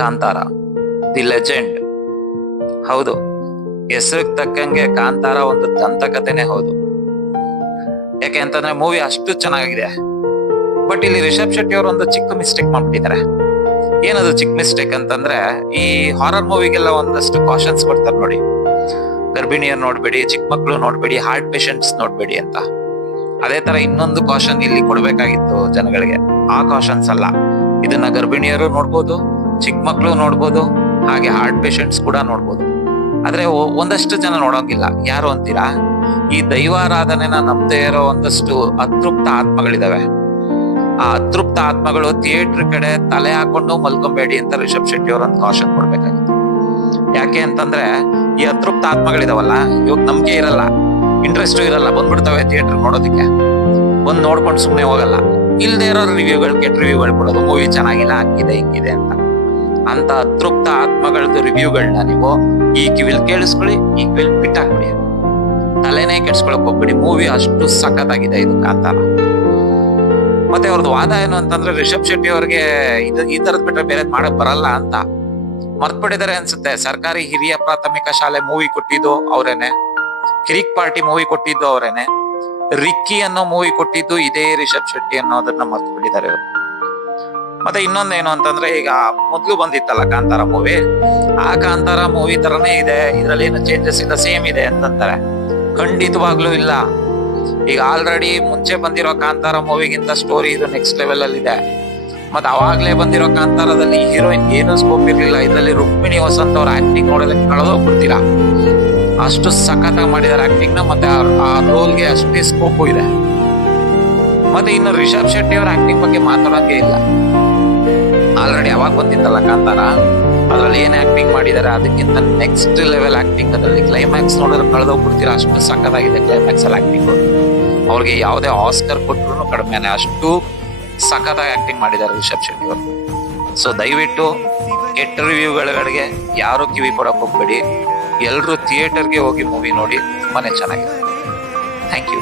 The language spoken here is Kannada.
Kantara, the legend. ಹೌದು, ಹೆಸರಿಗೆ ತಕ್ಕಂಗೆ ಕಾಂತಾರ ಒಂದು ದಂತಕಥೆನೇ ಹೌದು. ಯಾಕೆ ಅಂತಂದ್ರೆ ಮೂವಿ ಅಷ್ಟು ಚೆನ್ನಾಗಿದೆ. ಬಟ್ ಇಲ್ಲಿ ರಿಷಬ್ ಶೆಟ್ಟಿ ಅವರು ಒಂದು ಚಿಕ್ಕ ಮಿಸ್ಟೇಕ್ ಮಾಡ್ಬಿಟ್ಟಿದ್ದಾರೆ. ಏನದು ಚಿಕ್ಕ ಮಿಸ್ಟೇಕ್ ಅಂತಂದ್ರೆ, ಈ ಹಾರರ್ ಮೂವಿಗೆಲ್ಲ ಒಂದಷ್ಟು ಕಾಷನ್ಸ್ ಕೊಡ್ತಾರೆ ನೋಡಿ. ಗರ್ಭಿಣಿಯರ್ ನೋಡ್ಬೇಡಿ, ಚಿಕ್ಕ ಮಕ್ಳು ನೋಡ್ಬೇಡಿ, ಹಾರ್ಟ್ ಪೇಷಂಟ್ಸ್ ನೋಡ್ಬೇಡಿ ಅಂತ. ಅದೇ ತರ ಇನ್ನೊಂದು ಕಾಷನ್ ಇಲ್ಲಿ ಕೊಡ್ಬೇಕಾಗಿತ್ತು ಜನಗಳಿಗೆ. ಆ ಕಾಷನ್ಸ್ ಅಲ್ಲ. ಇದನ್ನ ಗರ್ಭಿಣಿಯರು ನೋಡ್ಬೋದು, ಚಿಕ್ಕ ಮಕ್ಳು ನೋಡ್ಬೋದು, ಹಾಗೆ ಹಾರ್ಟ್ ಪೇಷಂಟ್ಸ್ ಕೂಡ ನೋಡ್ಬೋದು. ಆದ್ರೆ ಒಂದಷ್ಟು ಜನ ನೋಡೋಂಗಿಲ್ಲ. ಯಾರು ಅಂತೀರಾ? ಈ ದೈವಾರಾಧನೆನ ನಂಬದೇ ಇರೋ ಒಂದಷ್ಟು ಅತೃಪ್ತ ಆತ್ಮಗಳಿದಾವೆ. ಆ ಅತೃಪ್ತ ಆತ್ಮಗಳು ಥಿಯೇಟರ್ ಕಡೆ ತಲೆ ಹಾಕೊಂಡು ಮಲ್ಕೊಂಬೇಡಿ ಅಂತ ರಿಷಬ್ ಶೆಟ್ಟಿ ಅವ್ರ ಒಂದು ಕಾಷನ್ ಕೊಡ್ಬೇಕಾಗಿತ್ತು. ಯಾಕೆ ಅಂತಂದ್ರೆ, ಈ ಅತೃಪ್ತ ಆತ್ಮಗಳಿದಾವಲ್ಲ, ಇವಾಗ ನಂಬಿಕೆ ಇರಲ್ಲ, ಇಂಟ್ರೆಸ್ಟ್ ಇರಲ್ಲ, ಬಂದ್ಬಿಡ್ತವೆ ಥಿಯೇಟರ್ ನೋಡೋದಕ್ಕೆ. ಬಂದ್ ನೋಡ್ಕೊಂಡು ಸುಮ್ಮನೆ ಹೋಗಲ್ಲ. ಇಲ್ದೇ ಇರೋ ರಿವ್ಯೂಗಳು, ಕೆಟ್ಟ ರಿವ್ಯೂಗಳು ಕೊಡೋದು, ಮೂವಿ ಚೆನ್ನಾಗಿಲ್ಲ, ಹಂಗಿದೆ ಹಿಂಗಿದೆ ಅಂತ. ಅಂತ ಅತೃಪ್ತ ಆತ್ಮಗಳದ್ದು ರಿವ್ಯೂಗಳನ್ನ ನೀವು ಈ ಕಿವಿಲ್ ಕೇಳಿಸ್ಕೊಳ್ಳಿ, ಈ ಕಿವಿಲ್ ಬಿಟ್ಟಾಕ್ಬಿಡಿ. ತಲೆನೇ ಕೆಡ್ಸ್ಕೊಳಕ್ ಹೋಗ್ಬಿಡಿ. ಮೂವಿ ಅಷ್ಟು ಸಖತ್ತಾಗಿದೆ ಇದು ಕಾಂತಾರ. ಮತ್ತೆ ಅವ್ರದ್ದು ವಾದ ಏನು ಅಂತಂದ್ರೆ, ರಿಷಬ್ ಶೆಟ್ಟಿ ಅವ್ರಿಗೆ ಈ ತರದ್ ಬಿಟ್ರೆ ಬೇರೆ ಮಾಡಕ್ ಬರಲ್ಲ ಅಂತ ಮರ್ತ್ಬಿಟ್ಟಿದ್ದಾರೆ ಅನ್ಸುತ್ತೆ. ಸರ್ಕಾರಿ ಹಿರಿಯ ಪ್ರಾಥಮಿಕ ಶಾಲೆ ಮೂವಿ ಕೊಟ್ಟಿದ್ದು ಅವರೇನೆ, ಕಿರಿಕ್ ಪಾರ್ಟಿ ಮೂವಿ ಕೊಟ್ಟಿದ್ದು ಅವರೇನೆ, ರಿಕ್ಕಿ ಅನ್ನೋ ಮೂವಿ ಕೊಟ್ಟಿದ್ದು ಇದೇ ರಿಷಬ್ ಶೆಟ್ಟಿ ಅನ್ನೋದನ್ನ ಮರ್ತ್ಬಿಟ್ಟಿದ್ದಾರೆ ಇವರು. ಮತ್ತೆ ಇನ್ನೊಂದೇನು ಅಂತಂದ್ರೆ, ಈಗ ಮೊದ್ಲು ಬಂದಿತ್ತಲ್ಲ ಕಾಂತಾರ ಮೂವಿ, ಆ ಕಾಂತಾರ ಮೂವಿ ತರನೇ ಇದೆ, ಇದ್ರಲ್ಲಿ ಏನು ಚೇಂಜಸ್ ಇಲ್ಲ, ಸೇಮ್ ಇದೆ ಅಂತಂತಾರೆ. ಖಂಡಿತವಾಗ್ಲೂ ಇಲ್ಲ. ಈಗ ಆಲ್ರೆಡಿ ಮುಂಚೆ ಬಂದಿರೋ ಕಾಂತಾರ ಮೂವಿಗಿಂತ ಸ್ಟೋರಿ ಇದು ನೆಕ್ಸ್ಟ್ ಲೆವೆಲ್ ಅಲ್ಲಿ ಇದೆ. ಮತ್ತೆ ಅವಾಗ್ಲೇ ಬಂದಿರೋ ಕಾಂತಾರದಲ್ಲಿ ಹೀರೋಯಿನ್ ಏನು ಸ್ಕೋಪ್ ಇರ್ಲಿಲ್ಲ. ಇದರಲ್ಲಿ ರುಕ್ಮಿಣಿ ವಸಂತ್ ಅವ್ರ ಆಕ್ಟಿಂಗ್ ನೋಡೋದಕ್ಕೆ ಕಳೆದೋಗ್ಬಿಡ್ತೀರಾ. ಅಷ್ಟು ಸಖತ್ತಾಗಿ ಮಾಡಿದಾರೆ ಆಕ್ಟಿಂಗ್ ನ. ಮತ್ತೆ ಆ ರೋಲ್ಗೆ ಅಷ್ಟೇ ಸ್ಕೋಪು ಇದೆ. ಮತ್ತೆ ಇನ್ನು ರಿಷಬ್ ಶೆಟ್ಟಿ ಅವ್ರ ಆಕ್ಟಿಂಗ್ ಬಗ್ಗೆ ಮಾತಾಡೋಂಗೆ ಇಲ್ಲ. ಆಲ್ರೆಡಿ ಅವಾಗ ಬಂದಿತ್ತಲ್ಲ ಕಾಂತಾರ, ಅದ್ರಲ್ಲಿ ಏನ್ ಆಕ್ಟಿಂಗ್ ಮಾಡಿದಾರೆ ಅದಕ್ಕಿಂತ ನೆಕ್ಸ್ಟ್ ಲೆವೆಲ್ ಆಕ್ಟಿಂಗ್. ಅದರಲ್ಲಿ ಕ್ಲೈಮ್ಯಾಕ್ಸ್ ನೋಡಿದ್ರೆ ಕಳೆದೋಗ್ಬಿಡ್ತೀರಾ, ಅಷ್ಟು ಸಖತ್ತಾಗಿದೆ ಕ್ಲೈಮ್ಯಾಕ್ಸ್ ಅಲ್ಲಿ ಆಕ್ಟಿಂಗ್. ಅವ್ರಿಗೆ ಯಾವುದೇ ಆಸ್ಕರ್ ಕೊಟ್ಟರು ಕಡಿಮೆನೆ, ಅಷ್ಟು ಸಖತ್ತಾಗಿ ಆಕ್ಟಿಂಗ್ ಮಾಡಿದ್ದಾರೆ ರಿಷಬ್ ಶೆಟ್ಟಿ ಅವರು. ಸೊ ದಯವಿಟ್ಟು ಕೆಟ್ಟ ರಿವ್ಯೂಗಳಿಗೆ ಯಾರು ಕಿವಿ ಕೊಡಕ್ ಹೋಗ್ಬೇಡಿ. ಎಲ್ಲರೂ ಥಿಯೇಟರ್ಗೆ ಹೋಗಿ ಮೂವಿ ನೋಡಿ, ತುಂಬಾನೇ ಚೆನ್ನಾಗಿದೆ. Thank you.